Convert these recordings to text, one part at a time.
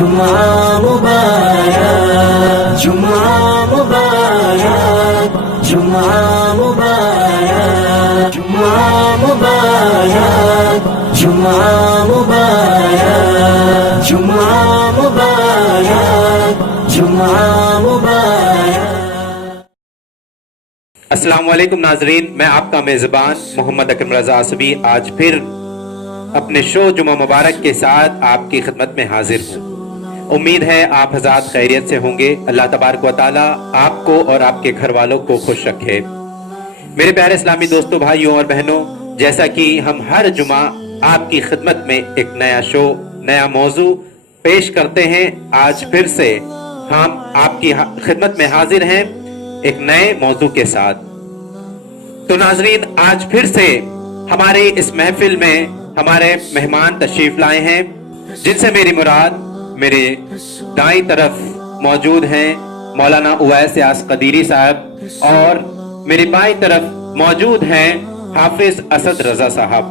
جمعہ مبارک، جمعہ مبارک، جمعہ مبارک، جمعہ مبارک، جمعہ مبارک، جمعہ مبارک، جمعہ مبارک۔ السلام علیکم ناظرین، میں آپ کا میزبان محمد اکرم رضا عصبی آج پھر اپنے شو جمعہ مبارک کے ساتھ آپ کی خدمت میں حاضر ہوں۔ امید ہے آپ حضرات خیریت سے ہوں گے۔ اللہ تبارک و تعالی آپ کو اور آپ کے گھر والوں کو خوش رکھے۔ میرے پیارے اسلامی دوستوں، بھائیوں اور بہنوں، جیسا کہ ہم ہر جمعہ آپ کی خدمت میں ایک نیا شو، نیا موضوع پیش کرتے ہیں، آج پھر سے ہم آپ کی خدمت میں حاضر ہیں ایک نئے موضوع کے ساتھ۔ تو ناظرین، آج پھر سے ہماری اس محفل میں ہمارے مہمان تشریف لائے ہیں، جن سے میری مراد میرے دائیں طرف موجود ہیں مولانا اویس یاس قدیری صاحب، اور میری بائیں طرف موجود ہیں حافظ اسد رضا صاحب۔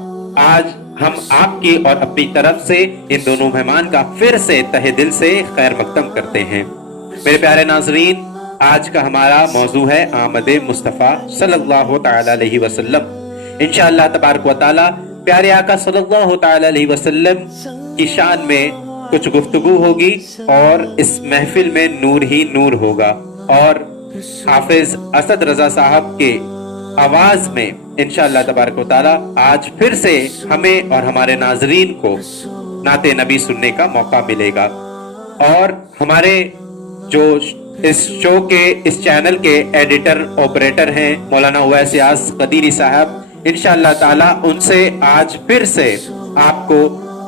آج ہم آپ کی اور اپنی طرف سے ان دونوں مہمان کا پھر سے تہہ دل سے خیر مقدم کرتے ہیں۔ میرے پیارے ناظرین، آج کا ہمارا موضوع ہے آمد مصطفیٰ صلی اللہ تعالی علیہ وسلم۔ انشاءاللہ تبارک و تعالی پیارے آقا صلی اللہ تعالی علیہ وسلم کی شان میں کچھ گفتگو ہوگی، اور اس محفل میں نور ہی نور ہوگا، اور حافظ اسد رضا صاحب کے آواز میں انشاءاللہ تبارک و تعالی آج پھر سے ہمیں اور ہمارے ناظرین کو نعت نبی سننے کا موقع ملے گا۔ اور ہمارے جو اس شو کے، اس چینل کے ایڈیٹر آپریٹر ہیں مولانا اویس یاس قدیری صاحب، انشاءاللہ تعالی ان سے آج پھر سے آپ کو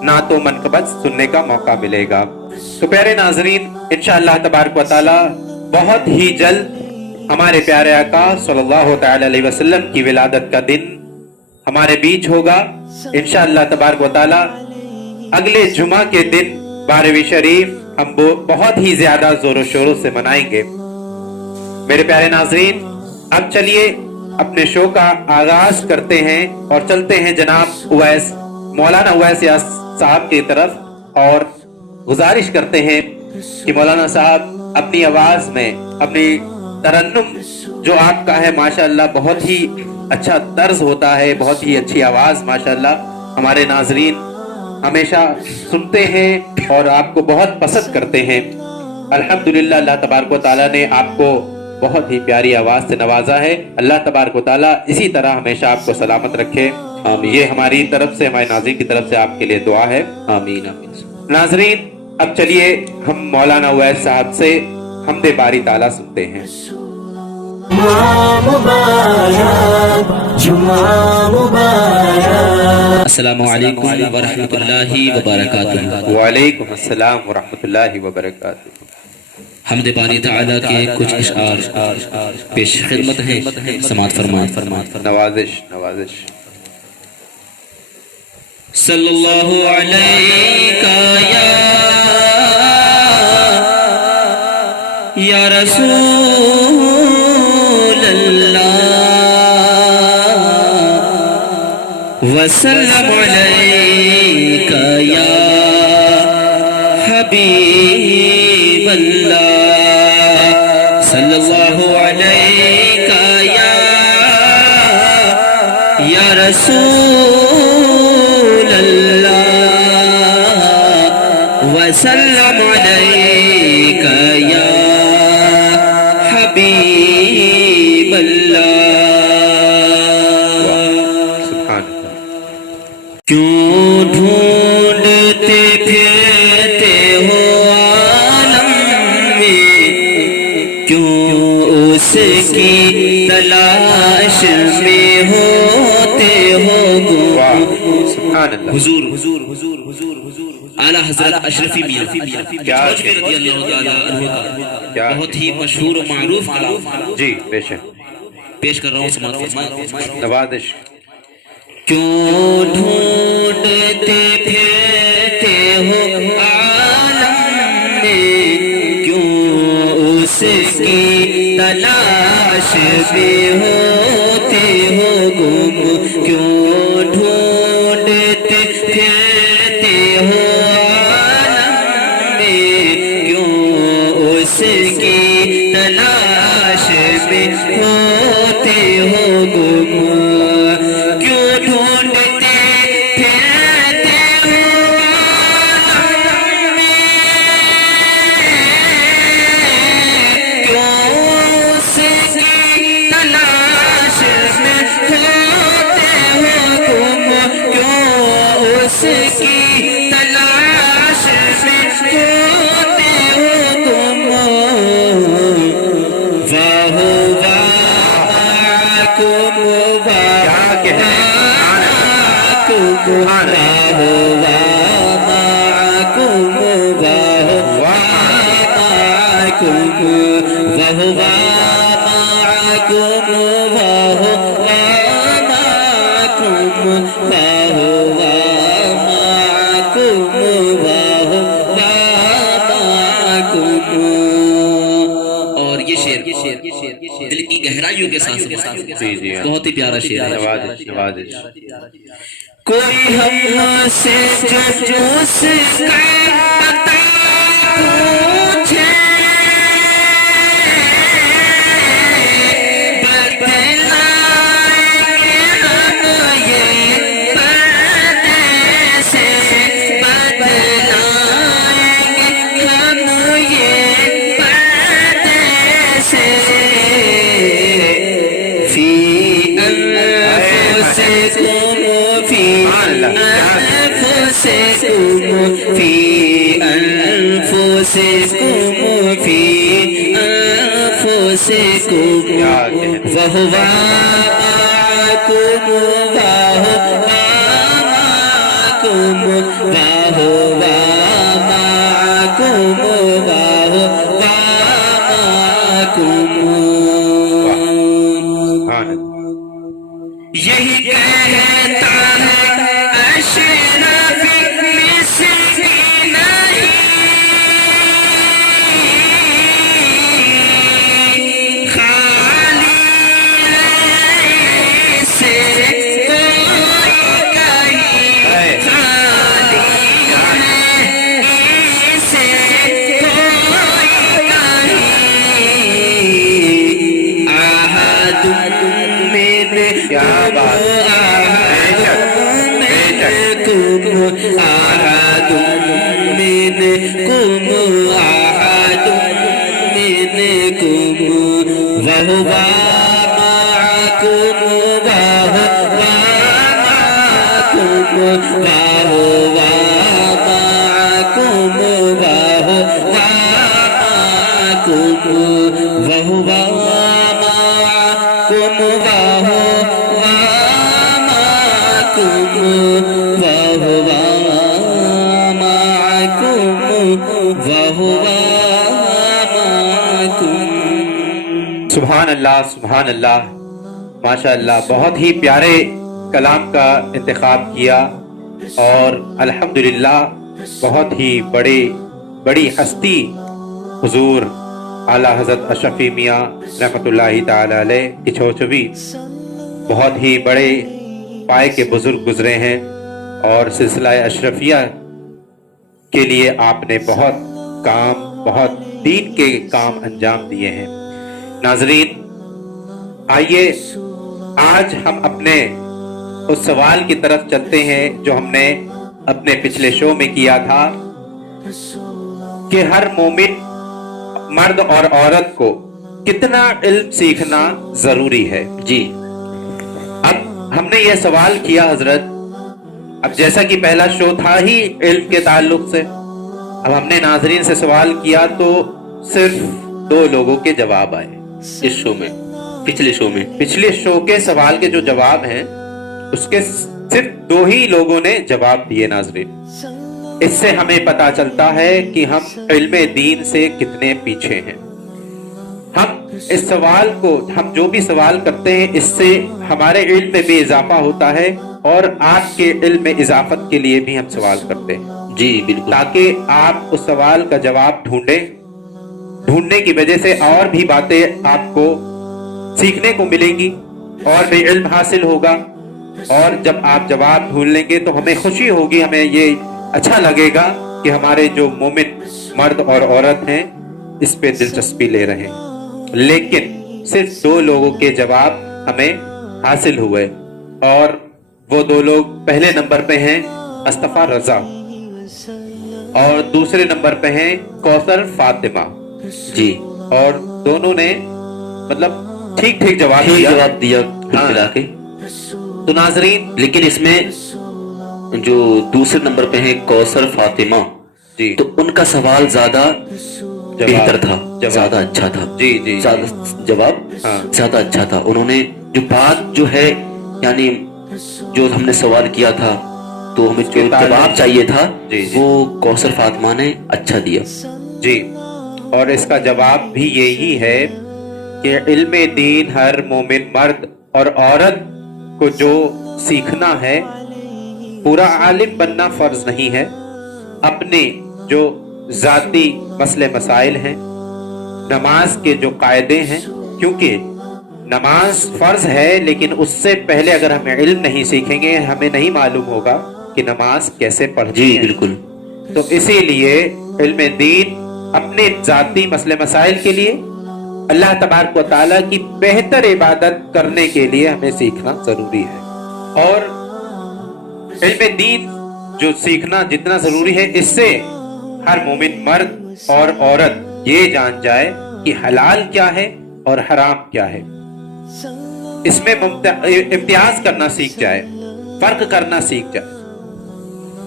نعت و منقبت سننے کا موقع ملے گا۔ تو پیارے ناظرین، انشاءاللہ تبارک و تعالی بہت ہی جلد ہمارے پیارے آقا صلی اللہ تعالی علیہ وسلم کی ولادت کا دن ہمارے بیچ ہوگا۔ انشاءاللہ تبارک و تعالی اگلے جمعہ کے دن 12ویں شریف ہم بہت ہی زیادہ زور و شوروں سے منائیں گے۔ میرے پیارے ناظرین، اب چلیے اپنے شو کا آغاز کرتے ہیں اور چلتے ہیں جناب مولانا اویس یاس صاحب کی طرف، اور گزارش کرتے ہیں کہ مولانا صاحب اپنی آواز میں اپنی ترنم جو آپ کا ہے ماشاءاللہ بہت ہی اچھا طرز ہوتا ہے، بہت ہی اچھی آواز ماشاءاللہ ہمارے ناظرین ہمیشہ سنتے ہیں اور آپ کو بہت پسند کرتے ہیں۔ الحمدللہ اللہ تبارک و تعالیٰ نے آپ کو بہت ہی پیاری آواز سے نوازا ہے۔ اللہ تبارک و تعالیٰ اسی طرح ہمیشہ آپ کو سلامت رکھے۔ یہ ہماری طرف سے، ہمارے ناظرین کی طرف سے آپ کے لیے دعا ہے، آمین آمین۔ ناظرین، اب چلیے ہم مولانا اویس صاحب سے حمد باری تعالیٰ سنتے ہیں۔ جمعہ مبارک، جمعہ مبارک۔ السلام علیکم ورحمۃ اللہ وبرکاتہ۔ وعلیکم السلام ورحمۃ اللہ وبرکاتہ۔ حمد باری تعالیٰ کے کچھ اشعار پیش خدمت ہیں، سماعت فرمائیں۔ نوازش نوازش۔ صلی اللہ علیکہ یا رسول اللہ، وسلم علیکہ یا حبیب اللہ، صلی اللہ علیکہ یا رسول اللہ، وسلم علیکہ یا حبیب اللہ۔ کیوں ڈھونڈتے پھرتے ہو عالم میں، کیوں اس کی تلاش میں ہوتے ہو گم؟ حضور اعلیٰ حضرت اشرفی میاں رضی اللہ تعالیٰ عنہ کا بہت ہی مشہور و معروف کلام جی بے شک پیش کر رہا ہوں، سماعت فرمائیں۔ نوازش۔ کیوں ڈھونڈتے پھرتے ہو عالم میں، کیوں اس کی تلاش میں ہوتے ہو گم؟ کیوں ڈھونڈتے پھرتے ہو عالم میں، کی تلاش میں ہوتے ہو تم وَهُوَ مَعَكُمْ اور یہ شعر دل کی گہرائیوں کے ساتھ بہت ہی پیارا شعر ہے. نوازش کوئی ہم سے جو اس کا پتہ پوچھے بتلائیں ہم یہ پردے سے بتلائیں ہم یہ پردے سے فی انفسکم فی انفسکم وَهُوَ مَعَكُمْ یہی کہتا ہے اشرف مسکین خالی سے کوئی کہیں خالی سے کوئی کہیں احد من کیا بات سبحان اللہ سبحان اللہ ماشاء اللہ. بہت ہی پیارے کلام کا انتخاب کیا اور الحمدللہ بہت ہی بڑی ہستی حضور اعلیٰ حضرت اشرفی میاں رحمۃ اللہ تعالی علیہ کی چھوچوی بہت ہی بڑے پائے کے بزرگ گزرے ہیں اور سلسلہ اشرفیہ کے لیے آپ نے بہت دین کے کام انجام دیے ہیں. ناظرین آئیے آج ہم اپنے اس سوال کی طرف چلتے ہیں جو ہم نے اپنے پچھلے شو میں کیا تھا کہ ہر مومن مرد اور عورت کو کتنا علم سیکھنا ضروری ہے. جی اب ہم نے یہ سوال کیا حضرت، اب جیسا کہ پہلا شو تھا ہی علم کے تعلق سے، اب ہم نے ناظرین سے سوال کیا تو صرف 2 لوگوں کے جواب آئے اس شو میں. پچھلے شو کے سوال کے جو جواب ہیں اس کے صرف 2 ہی لوگوں نے جواب دیے. ناظرین اس سے ہمیں پتا چلتا ہے کہ ہم علم دین سے کتنے پیچھے ہیں. ہم اس سوال کو ہم جو بھی سوال کرتے ہیں اس سے ہمارے علم میں بھی اضافہ ہوتا ہے اور آپ کے علم میں اضافت کے لیے بھی ہم سوال کرتے ہیں. جی بالکل، تاکہ آپ اس سوال کا جواب ڈھونڈنے کی وجہ سے اور بھی باتیں آپ کو سیکھنے کو ملیں گی اور بھی علم حاصل ہوگا. اور جب آپ جواب ڈھونڈ لیں گے تو ہمیں خوشی ہوگی، ہمیں یہ اچھا لگے گا کہ ہمارے جو مومن مرد اور عورت ہیں اس پہ دلچسپی لے رہے ہیں. لیکن صرف 2 لوگوں کے جواب ہمیں حاصل ہوئے اور وہ 2 لوگ پہلے نمبر پہ ہیں مصطفیٰ رضا اور دوسرے نمبر پہ ہیں کوثر فاطمہ. جی اور دونوں نے مطلب ٹھیک جواب دیا. ملا کے. تو ناظرین لیکن اس میں जो दूसरे नंबर पे हैं कौसर फातिमा जी। तो उनका सवाल ज्यादा बेहतर था, ज्यादा अच्छा था। जी जी जवाब हाँ। ज्यादा अच्छा था। उन्होंने जो बात जो है यानी जो हमने सवाल किया था तो हमें जो जवाब चाहिए था जी, जी। वो कौसर फातिमा ने अच्छा दिया जी। और इसका जवाब भी यही है कि इल्म दीन हर मोमिन मर्द और औरत को जो सीखना है, पूरा आलिम बनना फर्ज नहीं है। अपने जो जाती मसले मसाइल हैं, नमाज के जो कायदे हैं, क्योंकि नमाज फर्ज है, लेकिन उससे पहले अगर हमें इल्म नहीं सीखेंगे, हमें नहीं मालूम होगा कि नमाज कैसे पढ़नी जी है। बिल्कुल। तो इसीलिए इल्म दीन अपने जाती मसले मसाइल के लिए, अल्लाह तबारक व तआला की बेहतर इबादत करने के लिए हमें सीखना जरूरी है। और इल्म दीन जो सीखना जितना जरूरी है, इससे हर मोमिन मर्द और औरत ये जान जाए कि हलाल क्या है और हराम क्या है, इसमें इम्तियाज करना सीख जाए, फर्क करना सीख जाए,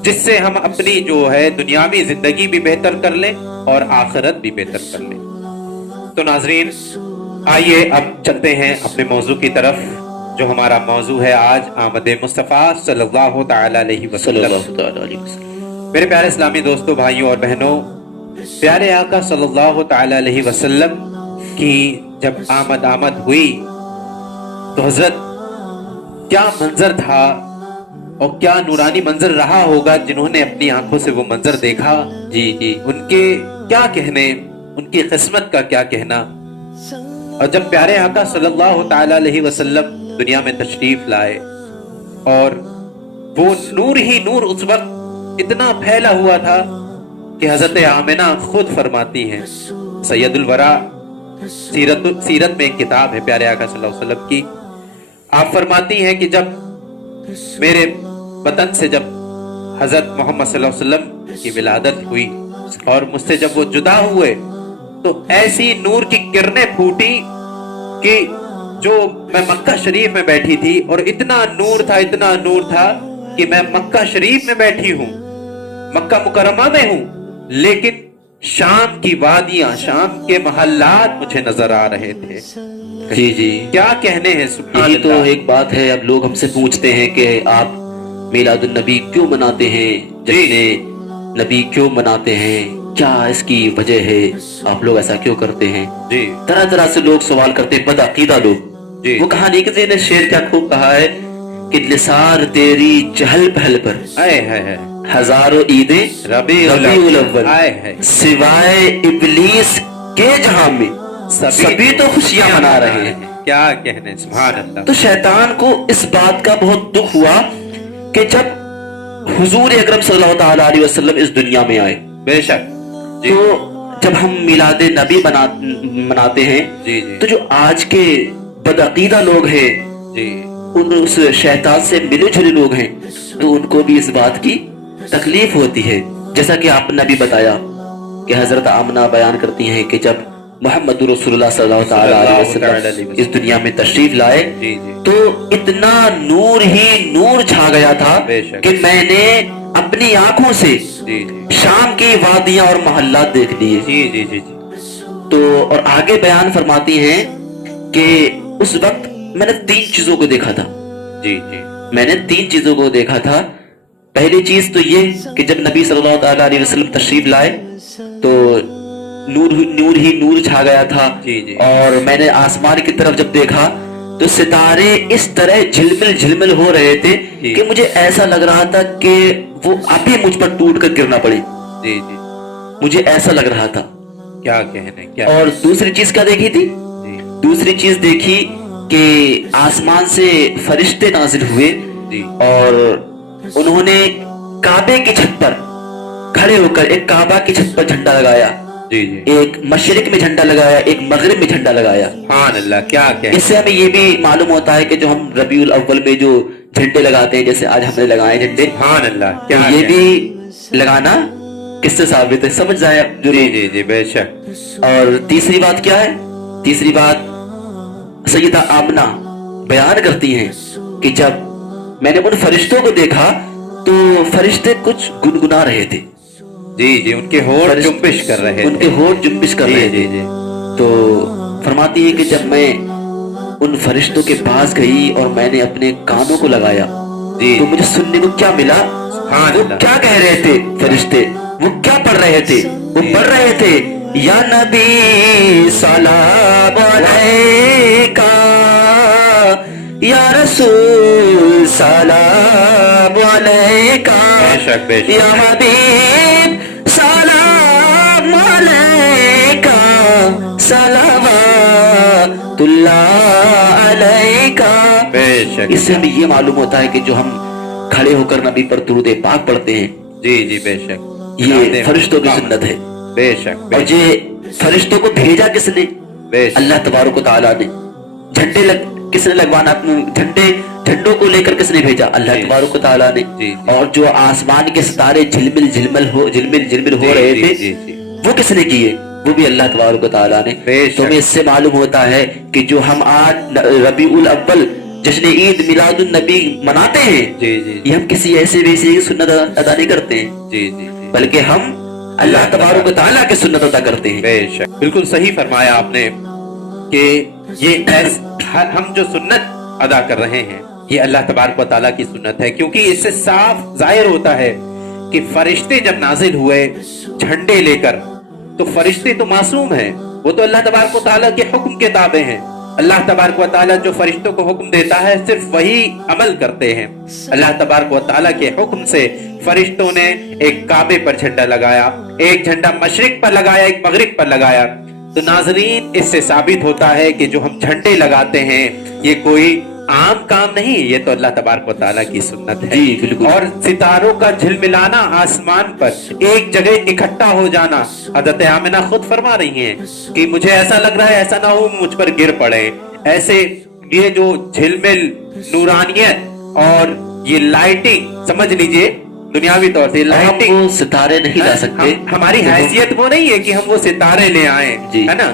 जिससे हम अपनी जो है दुनियावी जिंदगी भी बेहतर कर लें और आखिरत भी बेहतर कर लें। तो नाजरीन, आइए अब चलते हैं अपने मौजू की तरफ, जो हमारा मौजू है आज आमद मुस्तफ़ा सल्लल्लाहु तआला अलैहि वसल्लम। मेरे प्यारे इस्लामी दोस्तों, भाइयों और बहनों, प्यारे आका सल्लल्लाहु तआला अलैहि वसल्लम की जब आमद हुई तो हजरत क्या मंजर था और क्या नूरानी मंजर रहा होगा जिन्होंने अपनी आंखों से वो मंजर देखा। जी जी। उनके क्या कहने, उनकी किस्मत का क्या कहना। और जब प्यारे आका सल्लल्लाहु तआला अलैहि वसल्लम दुनिया में तशरीफ लाए और वो नूर ही नूर उस वक्त इतना फैला हुआ था कि हजरत आमिना खुद फरमाती हैं, सैयदुल वरा सीरत में एक किताब है प्यारे आका सल्लल्लाहु अलैहि वसल्लम की, आप फरमाती हैं कि जब मेरे वतन से जब हजरत मोहम्मद सल्लल्लाहु अलैहि वसल्लम की विलादत हुई और मुझसे जब वो जुदा हुए तो ऐसी नूर की किरणें फूटी कि जो मैं मक्का शरीफ में बैठी थी और इतना नूर था कि मैं मक्का शरीफ में बैठी हूँ, मक्का मुकरमा में हूँ, लेकिन शाम की वादियां, शाम के महल्लात मुझे नजर आ रहे थे। जी जी। क्या कहने हैं, सुभान यही तो अल्लाह। एक बात है। अब लोग हमसे पूछते हैं कि आप मिलादुन नबी क्यों मनाते हैं, जश्न नबी क्यों मनाते हैं, क्या इसकी वजह है, आप लोग ऐसा क्यों करते हैं। जी तरह तरह से लोग सवाल करते हैं, बदअकीदा लोग। जी। वो कहानी किसी ने शेर क्या खूब कहा है कि निसार तेरी चहल पहल पर आए है हजारों ईदें रबीउल अव्वल, आए है, सिवाय इब्लीस के जहां में सभी तो खुशियां मना रहे हैं। क्या कहने, सुभान अल्लाह। तो शैतान को इस बात का बहुत दुख हुआ कि जब हुजूर अकरम सल्लल्लाहु ताला अलैहि वसल्लम इस दुनिया में आए, बेशक जी तो जब हम मिलाद नबी मनाते हैं जी जी तो जो आज के बदअकीदा लोग हैं, जी उस शैतान से मिले जुले लोग हैं, तो उनको भी इस बात की तकलीफ होती है। जैसा कि आपने अभी बताया कि हजरत आमना बयान करती हैं कि जब मोहम्मद रसूलुल्लाह सल्लल्लाहु ताला अलैहि वसल्लम इस दुनिया में तशरीफ लाए जी जी तो इतना नूर ही नूर छा गया था बेशक। कि मैंने अपनी आंखों से जी जी शाम की वादियां और मोहल्लात देख लिए। जी जी जी जी तो और आगे बयान फरमाती हैं कि उस वक्त मैंने 3 चीजों को देखा था। जी जी मैंने 3 चीजों को देखा था। पहली चीज तो ये कि जब नबी सल्लल्लाहु अलैहि वसल्लम तशरीफ लाए तो नूर ही नूर छा गया था। जी जी और मैंने आसमान की तरफ जब देखा तो सितारे इस तरह झिलमिल हो रहे थे कि मुझे ऐसा लग रहा था कि वो अभी मुझ पर टूट कर गिरना पड़ी। जी जी मुझे ऐसा लग रहा था। क्या कहने, क्या। और दूसरी चीज क्या देखी थी? जी दूसरी चीज देखी कि आसमान से फरिश्ते नाजिल हुए जी और उन्होंने काबे की छत पर खड़े होकर एक काबा की छत पर झंडा लगाया, जी जी एक मशरिक में झंडा लगाया, एक मगरिब में झंडा लगाया। सुभान अल्लाह, क्या कहने। इससे हमें ये भी मालूम होता है कि जो हम रबीउल अव्वल में जो झंडे लगाते हैं, जैसे आज हमने लगाए झंडे, सुभान अल्लाह, तो क्या ये कहने। भी लगाना किससे साबित है, समझ जाए आप जी जरूर। जी जी बेशक। और तीसरी बात क्या है? तीसरी बात सैयदा आमना बयान करती हैं कि जब मैंने उन फरिश्तों को देखा तो फरिश्ते कुछ गुनगुना रहे थे, जी जी, उनके होठ जुम्बिश कर रहे थे, उनके होठ जुम्बिश कर रहे थे। तो फरमाती है कि जब मैं उन फरिश्तों के पास गई और मैंने अपने कानों को लगाया जी, तो मुझे सुनने को क्या मिला, वो क्या कह रहे थे फरिश्ते, वो क्या पढ़ रहे थे, वो पढ़ रहे थे या नबी सलाम अलैका, या रसूल सलाम अलैका, बेशक बेशक, या हबीब सलाम अलैका, सलावतुल्लाह अलैका। बेशक। इससे हमें ये मालूम होता है कि जो हम खड़े होकर नबी पर दुरूद पाक पढ़ते हैं, जी जी बेशक, ये फरिश्तों की सुन्नत है। बेशक और ये फरिश्तों को भेजा किसने? बेशक, अल्लाह तबारक व तआला ने। किसने लगवाना, झंडों को लेकर किसने भेजा? अल्लाह तबारक व तआला ने। और जो आसमान के सितारे झिलमिल झिलमिल हो रहे थे, वो किसने किए? वो भी अल्लाह तबारक व तआला ने। तो हमें इससे मालूम होता है कि जो हम आज रबीउल अव्वल जश्न ईद मिलादुन नबी मनाते हैं, जी जी, ये हम किसी ऐसे वैसे की सुन्नत अदा नहीं करते हैं, जी जी, बल्कि हम अल्लाह तबारक व तआला की सुन्नत अदा करते हैं। बेशक, बिल्कुल सही फरमाया आपने कि ये हम जो सुन्नत अदा कर रहे हैं, ये अल्लाह तबारक व तआला की सुन्नत है, क्योंकि इससे साफ जाहिर होता है कि फरिश्ते जब नाजिल हुए झंडे लेकर, तो फरिश्ते तो मासूम हैं, वो तो अल्लाह तबारक व तआला के हुक्म के ताबे हैं। अल्लाह तबारक व तआला जो फरिश्तों को हुक्म देता है, सिर्फ वही अमल करते हैं। अल्लाह तबारक व तआला के हुक्म से फरिश्तों ने एक काबे पर झंडा लगाया, एक झंडा मशरिक पर लगाया, एक मगरिब पर लगाया। तो नाजरीन, इससे साबित होता है कि जो हम झंडे लगाते हैं, ये कोई आम काम नहीं, ये तो अल्लाह तबारक व तआला की सुन्नत है। जी बिल्कुल। और सितारों का झिलमिलाना, आसमान पर एक जगह इकट्ठा हो जाना, हज़रत आमिना खुद फरमा रही हैं कि मुझे ऐसा लग रहा है ऐसा ना हो मुझ पर गिर पड़े। ऐसे ये जो झिलमिल, नूरानियत और ये लाइटिंग, समझ लीजिए दुनियावी तौर से लाइटिंग, वो सितारे नहीं ला सकते। हमारी हैसियत वो नहीं है कि हम वो सितारे ले आए, है ना,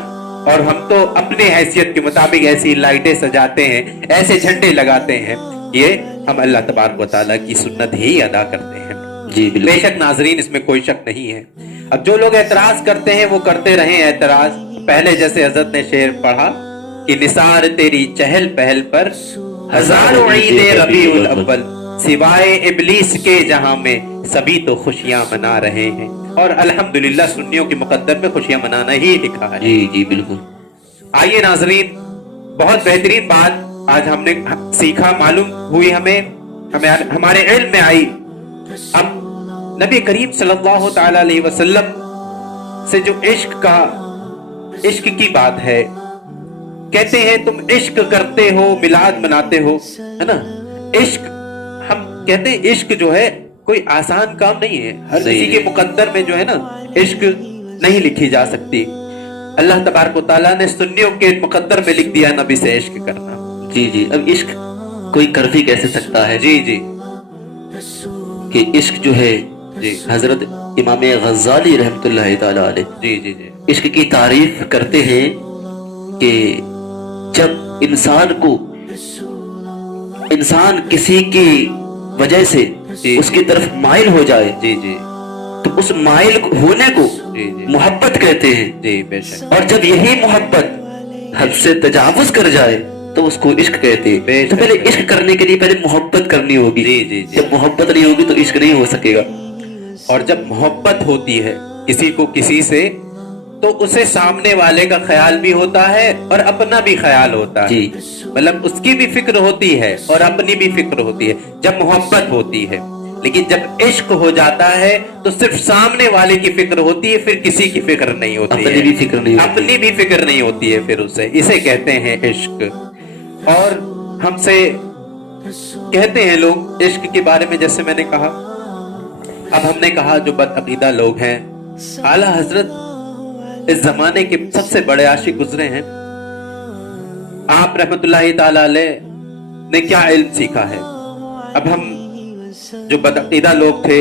और हम तो अपने हैसियत के मुताबिक ऐसी लाइटें सजाते हैं, ऐसे झंडे लगाते हैं। ये हम अल्लाह तबारक व तआला की सुन्नत ही अदा करते हैं। जी बिल्कुल। बेशक नाजरीन, इसमें कोई शक नहीं है। अब जो लोग एतराज करते हैं वो करते रहे एतराज। पहले जैसे हजरत ने शेर पढ़ा कि निसार तेरी चहल पहल पर हजारों ईद रबीउल अव्वल, सिवाय इबलीस के जहां में सभी तो खुशियां मना रहे हैं। और अल्हम्दुलिल्लाह सुन्नियों के मुकद्दर में खुशियां मनाना ही लिखा है। जी जी बिल्कुल। आइए नाजरीन, बहुत बेहतरीन बात आज हमने सीखा, मालूम हुई, हमें हमारे इल्म में आई। अब नबी करीम सल्लल्लाहु तआला अलैहि वसल्लम से जो इश्क की बात है, कहते हैं तुम इश्क करते हो, मिलाद मनाते हो, है ना। इश्क, हम कहते हैं इश्क जो है कोई आसान काम नहीं है। हर किसी के मुकद्दर में जो है ना इश्क नहीं लिखी जा सकती। अल्लाह तबारक व तआला ने सुन्नियों के मुकद्दर में लिख दिया नबी से इश्क करना। जी जी। अब इश्क कोई कर भी कैसे सकता है? जी जी, कि इश्क जो है, जी हजरत इमाम गज़ाली रहमतुल्लाह तआला अलैह जी जी जी, इश्क की तारीफ करते हैं कि जब इंसान किसी की वजह से उसकी तरफ माइल हो जाए, जी जी, तो उस माइल होने को जी जी, मोहब्बत कहते हैं। जी बेशक। और जब यही मोहब्बत हद से तजावुज कर जाए तो उसको इश्क कहते हैं। तो पहले इश्क करने के लिए पहले मोहब्बत करनी होगी। जी जी जी। जब मोहब्बत नहीं होगी तो इश्क नहीं हो सकेगा। और जब मोहब्बत होती है किसी को किसी से, तो उसे सामने वाले का ख्याल भी होता है और अपना भी ख्याल होता है। मतलब उसकी भी फिक्र होती है और अपनी भी फिक्र होती है जब मोहब्बत होती है। लेकिन जब इश्क हो जाता है तो सिर्फ सामने वाले की फिक्र होती है, फिर किसी की फिक्र नहीं होती है, अपनी भी फिक्र नहीं होती है फिर उसे। इसे कहते हैं इश्क। और हमसे कहते हैं लोग इश्क के बारे में, जैसे मैंने कहा, अब हमने कहा जो बदअकीदा लोग हैं, आला हजरत इस जमाने के सबसे बड़े आशिक गुजरे हैं। आप रहमतुल्लाहि ताला अलैह ने क्या इल्म सीखा है। अब हम जो बदअकीदा लोग थे,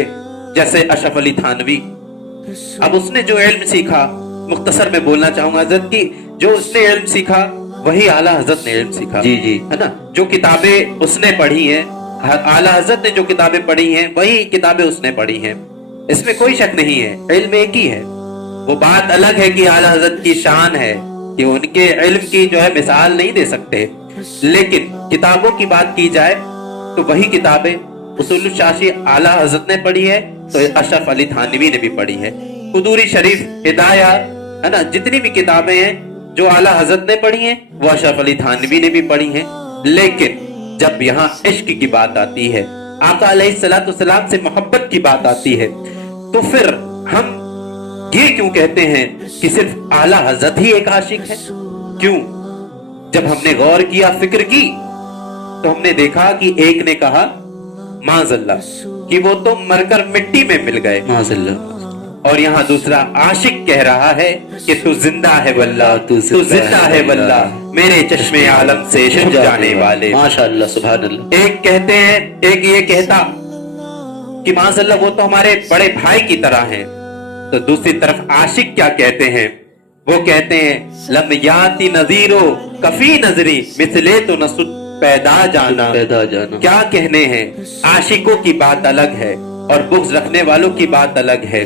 जैसे अशरफ अली थानवी, अब उसने जो इल्म सीखा, मुख्तसर में बोलना चाहूंगा हजरत की, जो उसने इल्म सीखा वही आला हजरत ने इल्म सीखा। जी जी, है ना। जो किताबें उसने पढ़ी हैं आला हजरत ने जो किताबें पढ़ी हैं वही किताबें उसने पढ़ी हैं, इसमें कोई शक नहीं है। इल्म एक ही है। वो बात अलग है कि आला हजरत की शान है कि उनके इल्म की जो है मिसाल नहीं दे सकते, लेकिन किताबों की बात की जाए तो वही किताबें उसूल शाशी आला हजरत ने पढ़ी है तो अशरफ अली थानवी ने भी पढ़ी है। कुदूरी शरीफ, हिदाया, है ना, जितनी भी किताबें हैं जो आला हजरत ने पढ़ी हैं वो अशरफ अली थानवी ने भी पढ़ी हैं। लेकिन जब यहाँ इश्क की बात आती है, आका अलैहिस्सलाम से मोहब्बत की बात आती है, तो फिर हम ये क्यों कहते हैं कि सिर्फ आला हजरत ही एक आशिक है? क्यों? जब हमने गौर किया, फिक्र की, तो हमने देखा कि एक ने कहा माज़ल्ला कि वो तो मरकर मिट्टी में मिल गए, माज़ल्ला, और यहाँ दूसरा आशिक कह रहा है कि तू जिंदा है वल्लाह, तू जिंदा है वल्लाह, मेरे चश्मे आलम से छुप जाने वाले। माशाअल्लाह, सुभान अल्लाह। एक कहते हैं, एक ये कहता कि माज़ल्ला वो तो हमारे बड़े भाई की तरह हैं। तो दूसरी तरफ आशिक क्या कहते हैं? वो कहते हैं लम याती नजीरो कफी नजरी मिसले तो नसुद पैदा जाना। क्या कहने हैं? आशिकों की बात अलग है और बुग़्ज़ रखने वालों की बात अलग है।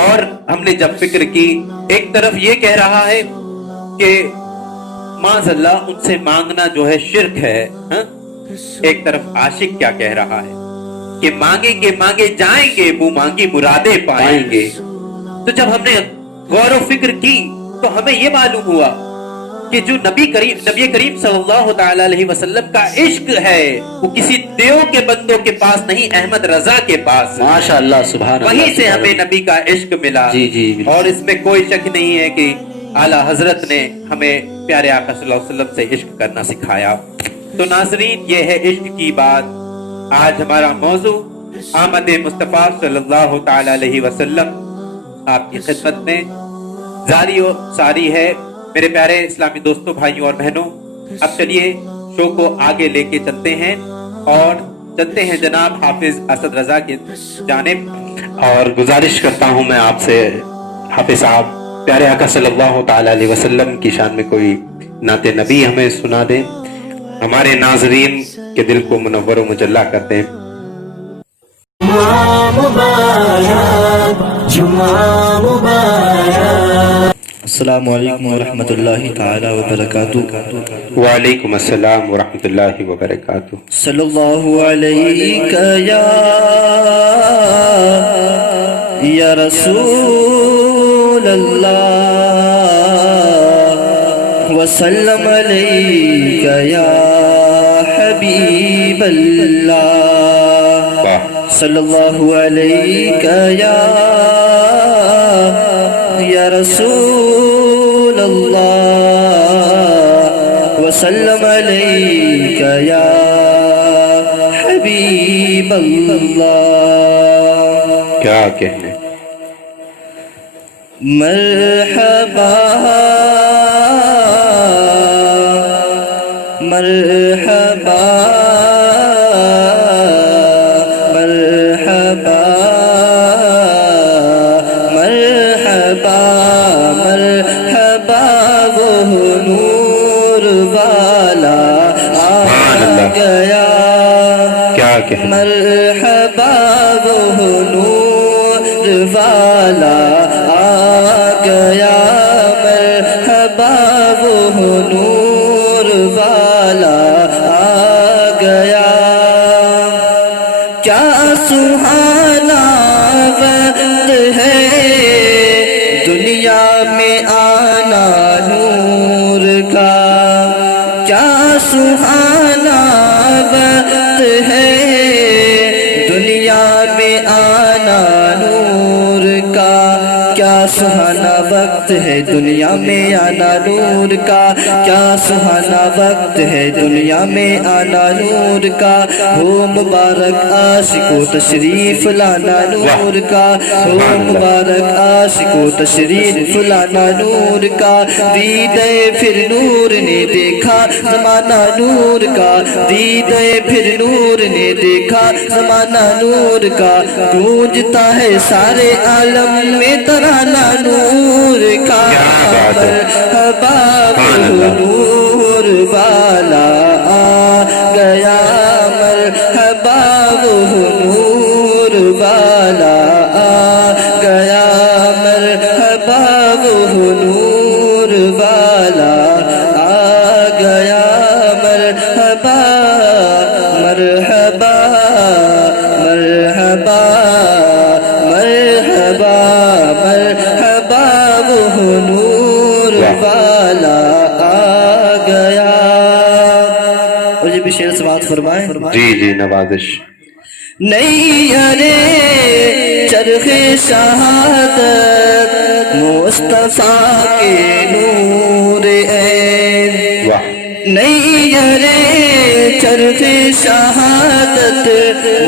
और हमने जब फिक्र की, एक तरफ ये कह रहा है कि माज़ल्ला उनसे मांगना जो है शिर्क है, हा? एक तरफ आशिक क्या कह रहा है कि मांगेंगे मांगे जाएंगे, मुंह मांगी मुरादे पाएंगे। तो जब हमने गौर व फिक्र की तो हमें यह मालूम हुआ कि जो नबी करीम सल्लल्लाहु ताला अलैहि वसल्लम का इश्क है वो किसी देव के बंदों के पास नहीं, अहमद रजा के पास। माशाअल्लाह, सुभान अल्लाह। वहीं से हमें नबी का इश्क मिला। जी जी। और इसमें कोई शक नहीं है कि आला हजरत ने हमें प्यारे आका सल्लल्लाहु अलैहि वसल्लम से इश्क करना सिखाया। तो नाज़रीन, ये है इश्क की बात। आज हमारा मौजू आमद मुस्तफ़ा सल्लल्लाहु ताला अलैहि वसल्लम आपकी खिदमत में जारी और सारी है। मेरे प्यारे इस्लामी दोस्तों, भाइयों और बहनों, अब चलिए शो को आगे लेके चलते हैं और चलते हैं जनाब हाफिज असद रजा के जानिब। और गुजारिश करता हूं मैं आपसे, हाफिज साहब, प्यारे आका सल्लल्लाहु ताला अलैहि वसल्लम की शान में कोई नाते नबी हमें सुना दें, हमारे नाजरीन के दिल को मुनव्वर व मुजल्ला करते हैं। जुम्मा मुबारक, जुम्मा मुबारक। अस्सलामु अलैकुम व रहमतुल्लाहि ताला व बरकातुहू। वालेकुम अस्सलाम व रहमतुल्लाहि व बरकातुहू। सल्लल्लाहु अलैका या रसूल अल्लाह व सल्लम अलैका या हबीब अल्लाह। सल्लल्लाहु अलैका या रसूल अल्लाह व सल्लम अलैका या हबीब अल्लाह। क्या कहने। मरहबा मरहबा मरहबा मरहबा मरहबा वो नूर वाला आ गया। क्या कहने। मरहबा वो नूर वाला आ गया। मरहबा वो नूर वाला आ गया। क्या सुहाना वक्त है दुनिया में आना नूर का। क्या सुहाना वक्त है दुनिया में आना नूर का। क्या सुहाना वक्त है दुनिया में आना नूर का। क्या सुहाना वक्त है दुनिया में आना नूर का। हो मुबारक आशिको तशरीफ लाना नूर का। हो मुबारक आशिको तशरीफ लाना नूर का। दीदे फिर नूर ने देखा ज़माना नूर का। दीदे फिर नूर ने देखा ज़माना नूर का। गूंजता है सारे आलम में तराना नूर का। मरहबा नूर वाला आ गया। سماعت فرمائیں. جی جی نوازش. نیرے چرخ شہادت مصطفیٰ کے نور عین. واہ. نیرے چرخ شہادت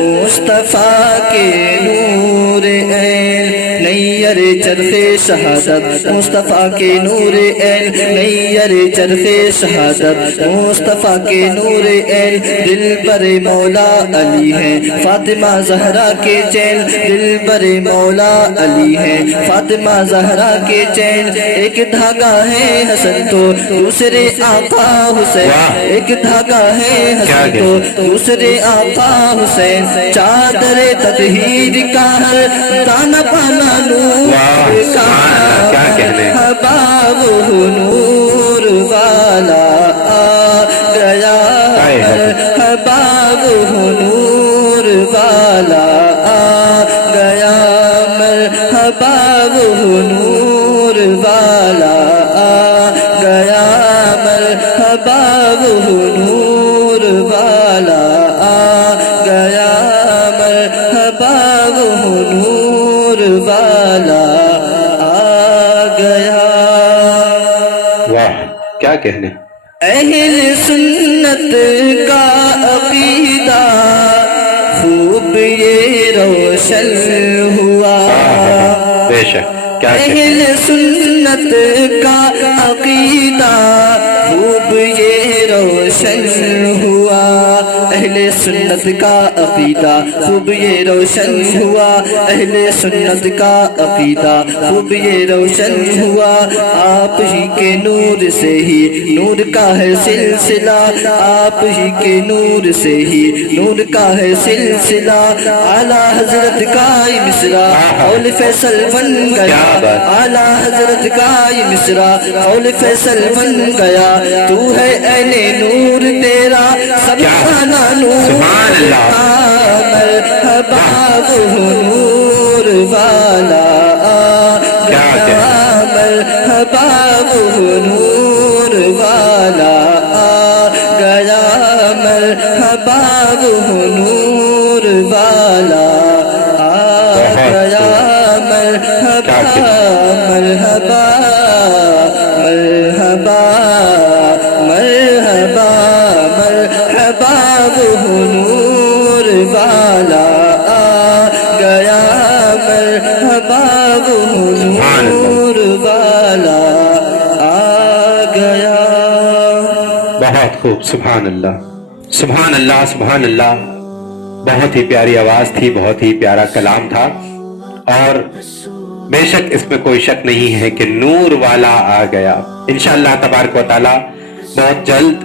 مصطفیٰ کے نور عین. نیر چرخ شہادت مصطفیٰ کے نور عین. نیر چرخ شہادت مصطفیٰ کے نور عین. دل بر مولا علی ہے فاطمہ زہرا کے چین. دل بر مولا علی ہے فاطمہ زہرا کے چین. ایک دھاگا ہے حسن تو دوسرے آقا حسین. ایک دھاگا ہے حسن تو دوسرے آقا حسین. چادر تطہیر کا ہر دانا پانا نور کا. حباب نور والا آ گیا. حباب نور والا آ گیا. حباب نور والا آ گیا. حباب نور والا آ گیا. حباب نور والا آ گیا. واہ کیا کہنے. اہل سنت کا عقیدہ خوب یہ روشن ہوا. بے شک کیا کہنے. اہل سنت کا عقیدہ خوب یہ روشن ہوا. اہل سنت کا عقیدہ خوب یہ روشن ہوا. اہل سنت کا عقیدہ خوب یہ روشن ہوا. آپ ہی کے نور سے ہی نور کا ہے سلسلہ. آپ ہی کے نور سے ہی نور کا ہے سلسلہ. اعلیٰ حضرت کا یہ مصرع قول فیصل بن گیا. اعلیٰ حضرت کا یہ مصرع قول فیصل بن گیا. تو ہے اہل نور تیرا سب کھانا نور. حباب نور والا آ گیا. حباب نور والا آ گیا. حباب نور والا آ گیا. مرحبا مرحبا مرحبا مرحبا مرحبا. نور والا آ گیا. مرحبا نور والا آ گیا. بہت خوب. سبحان اللہ سبحان اللہ سبحان اللہ. بہت ہی پیاری آواز تھی, بہت ہی پیارا کلام تھا. اور بے شک اس میں کوئی شک نہیں ہے کہ نور والا آ گیا. انشاءاللہ تبارک و تعالی بہت جلد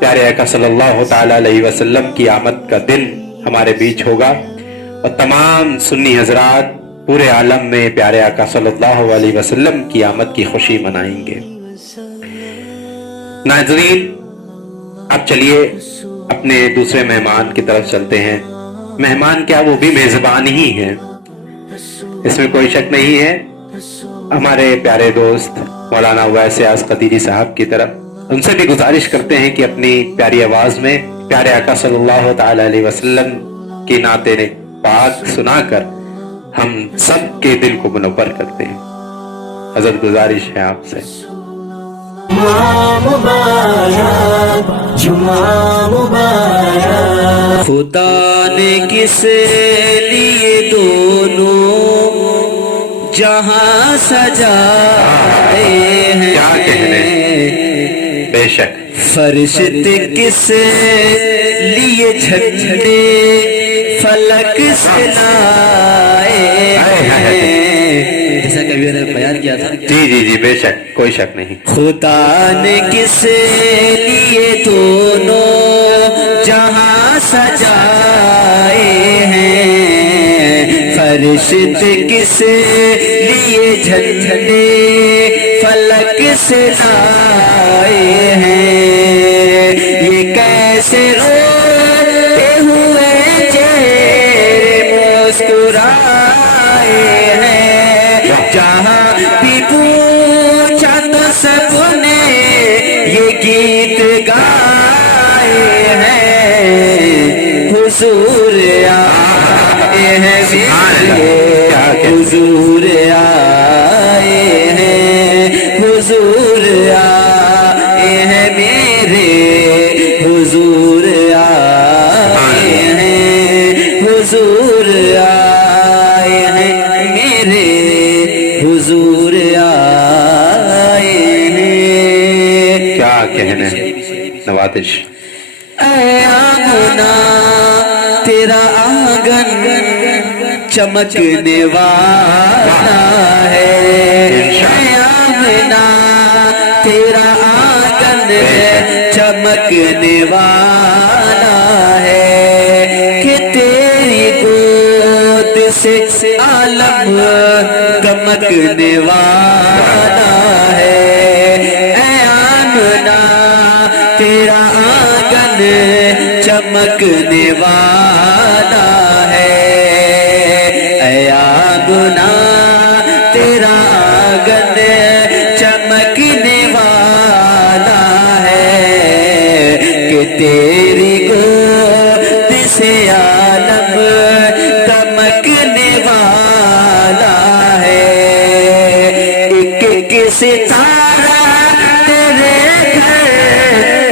پیارے آقا صلی اللہ تعالی علیہ وسلم کی آمد کا دن ہمارے بیچ ہوگا, اور تمام سنی حضرات پورے عالم میں پیارے آقا صلی اللہ علیہ وسلم کی آمد کی خوشی منائیں گے. ناظرین اب چلیے اپنے دوسرے مہمان کی طرف چلتے ہیں. مہمان کیا, وہ بھی میزبان ہی ہیں, اس میں کوئی شک نہیں ہے. ہمارے پیارے دوست مولانا اویس یاس قدیری صاحب کی طرف ان سے بھی گزارش کرتے ہیں کہ اپنی پیاری آواز میں پیارے آقا صلی اللہ تعالی علیہ وسلم کی نعت پاک سنا کر ہم سب کے دل کو منور کرتے ہیں. حضرت گزارش ہے آپ سے. مبارک جمعہ مبارک. خدا نے کس لیے دونوں جہاں سجائے ہیں. کیا کہنے. بے شک. فرشتے کس لیے جھنڈے فلک سے لائے ہیں. جیسا کہ ابھی نے بیان کیا تھا. جی جی جی بے شک کوئی شک نہیں. خدا نے کس لیے دونوں جہاں سجائے ہیں. فرشتے کس لیے جھنڈے فلک سے لائے ہیں. یہ کیسے روتے ہوئے چہرے مسکرائے ہیں. جہاں بھی پوچھا تو سب نے یہ گیت گائے ہیں. حضور آئے ہیں میرے حضور آئے ہیں حضور آئے ہیں میرے حضور آئے ہیں حضور آئے ہیں میرے حضور آئے ہیں. کیا کہنے نوازش. اے آنگنا تیرا آنگن چمکنے والا ہے. اے آنگنا تیرا آنگن چمکنے والا ہے کہ تیری گود سے عالم دمکنے والا ہے. اے آنگنا تیرا آنگن چمکنے والا ہے. اے آنگنا تیرا آنگن چمکنے والا ہے کہ تیری گود سے عالم دمکنے والا ہے. ایک ایک ستارہ تیرے گھر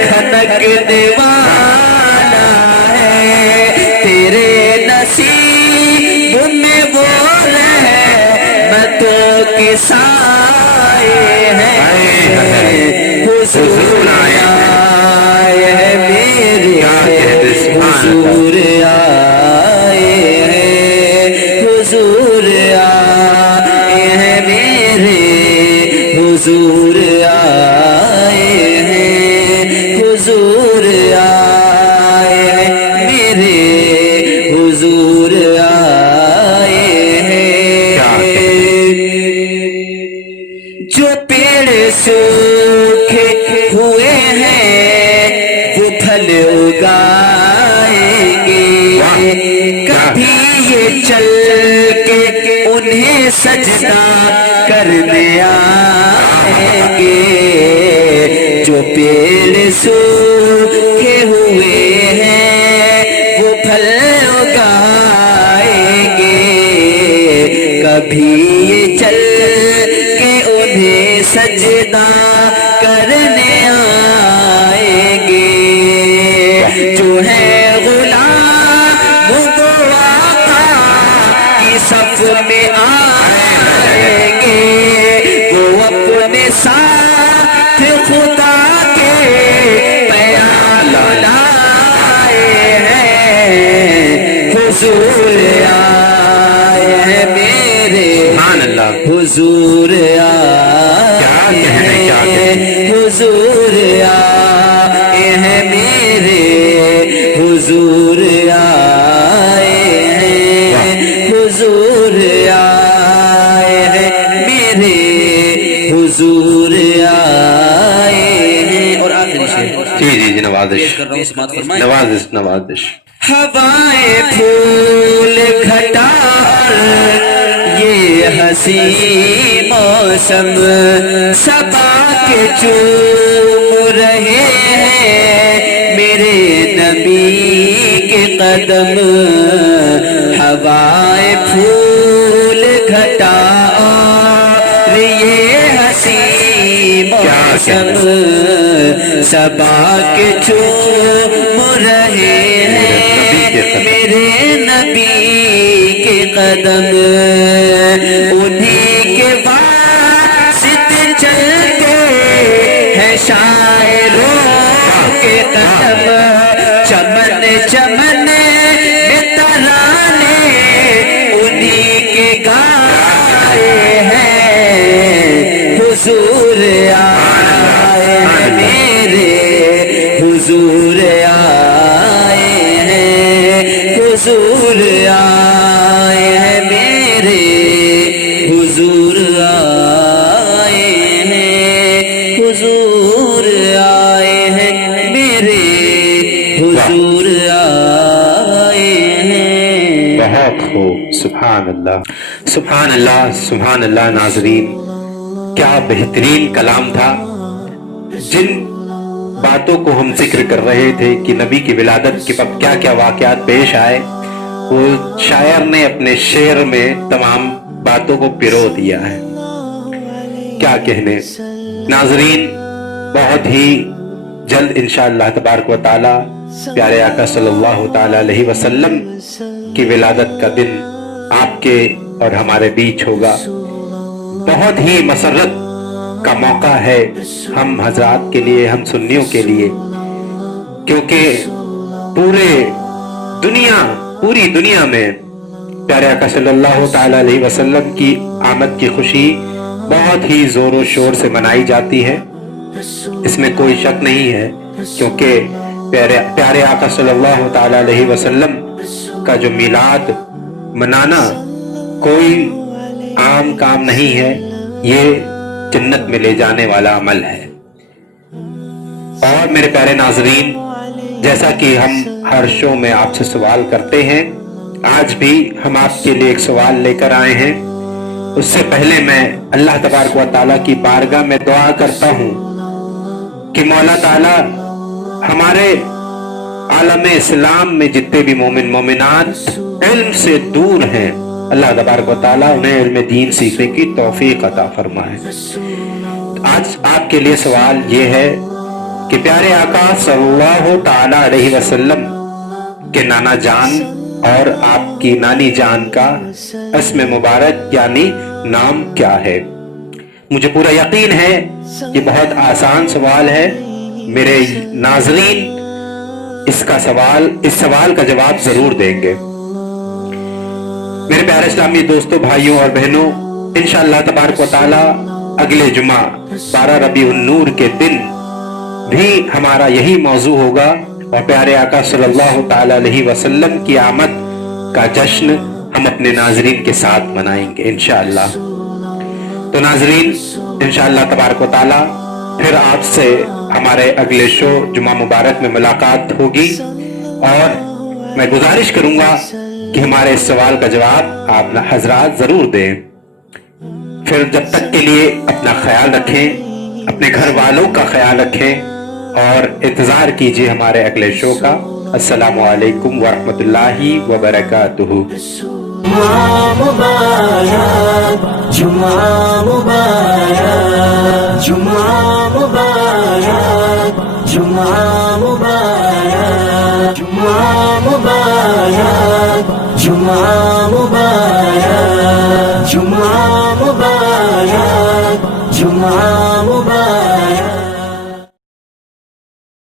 کھنکنے والا ہے. تیرے نصیب میں وہ رحمتوں کے سائے ہیں. حضور آئے ہیں میرے حضور آئے ہیں حضور آئے ہیں میرے حضور آئے ہیں حضور آئے ہیں میرے حضور آئے ہیں. جو پیڑ سوکھے ہوئے ہیں وہ پھل اگائیں گے. کبھی یہ چل کے انہیں سجدہ کرنے آئیں گے. جو پیڑ سوکھے ہوئے ہیں وہ پھل اگائیں گے. کبھی یہ چل کے انہیں سجدہ کرنے آئیں گے. جو ہے غلام وہ آقا کی صف میں آئیں گے. وہ اپنے ساتھ خدا کے پیام لائے ہیں. حضور آئے ہیں میرے حضور آئے ہیں حضور آئے ہیں میرے حضور آئے ہیں حضور آئے ہیں میرے حضور آئے ہیں. اور آخری شعر جی جی جی نوازش سماعت فرمائیں. نوازش نوازش. ہوائیں پھول گھٹا یہ ہنسی موسم صبا کے چوم رہے ہیں میرے نبی کے قدم. ہوائیں پھول گھٹا یہ ہنسی موسم صبا کے چوم رہے ہیں میرے نبی کے قدم. انہیں کے واسطے چلتے ہیں شاعروں کے قدم. چمن چمن میں ترانے انہیں کے گائے ہیں. حضور آئے ہیں میرے حضور آئے ہیں حضور آئے ہیں میرے حضور آئے ہیں حضور آئے ہیں میرے حضور آئے ہیں. بہت خوب. سبحان اللہ سبحان اللہ سبحان اللہ. ناظرین کیا بہترین کلام تھا. جن बातों को हम जिक्र कर रहे थे कि नबी की विलादत के वक्त क्या क्या वाक़यात पेश आए, वो शायर ने अपने शेर में तमाम बातों को पिरो दिया है। क्या कहने। नाजरीन, बहुत ही जल्द इंशाअल्लाह तबारक व तआला प्यारे आका सल्लल्लाहु तआला अलैहि वसल्लम की विलादत का दिन आपके और हमारे बीच होगा। बहुत ही मसरत का मौका है हम हजरात के लिए, हम सुन्नियों के लिए, क्योंकि पूरी दुनिया में प्यारे आका सल्लल्लाहु तआला अलैहि वसल्लम की आमद की खुशी बहुत ही जोरों शोर से मनाई जाती है, इसमें कोई शक नहीं है। क्योंकि प्यारे आका सल्लल्लाहु तआला अलैहि वसल्लम का जो मिलाद मनाना कोई आम काम नहीं है, ये जन्नत में ले जाने वाला अमल है। और मेरे प्यारे नाजरीन, जैसा कि हम हर शो में आपसे सवाल करते हैं, आज भी हम आपके लिए एक सवाल लेकर आए हैं। उससे पहले मैं अल्लाह तबारक व तआला की बारगाह में दुआ करता हूँ कि मौला ताला हमारे आलम इस्लाम में जितने भी मोमिन मोमिनात इल्म से दूर हैं, अल्लाह तबारक व तआला उन्हें इल्म दीन सीखने की तौफीक अता फरमाए। आज आपके लिए सवाल ये है कि प्यारे आका सल्लल्लाहु तआला अलैहि वसल्लम के नाना जान और आपकी नानी जान का अस्म मुबारक यानी नाम क्या है। मुझे पूरा यकीन है ये बहुत आसान सवाल है। मेरे नाजरीन इस सवाल का जवाब जरूर देंगे। मेरे प्यारे इस्लामी दोस्तों, भाइयों और बहनों, इंशाअल्लाह तबारक व तआला अगले जुमा 12 रबीउन नूर के दिन भी हमारा यही मौजू होगा और प्यारे आका सल्लल्लाहु तआला अलैहि वसल्लम की आमद का जश्न हम अपने नाजरीन के साथ मनाएंगे इंशाअल्लाह। तो नाजरीन, इंशाअल्लाह तबारक व तआला फिर आपसे हमारे अगले शो जुमा मुबारक में मुलाकात होगी और मैं गुजारिश करूंगा कि हमारे इस सवाल का जवाब आप हजरात जरूर दें। फिर जब तक के लिए अपना ख्याल रखें, अपने घर वालों का ख्याल रखें और इंतजार कीजिए हमारे अगले शो का। अस्सलामु अलैकुम वरहमतुल्लाहि वबरकातुहू। जुमा मुबारक, जुमा मुबारक, जुमा मुबारक, जुमा मुबारक, जुमा मुबारक।